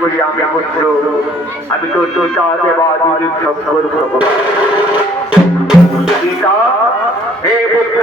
করেছি আমি পুত্র, আমি তো পিতা দেবাদিদেব শঙ্কর ভগবান। পিতা হে পুত্র,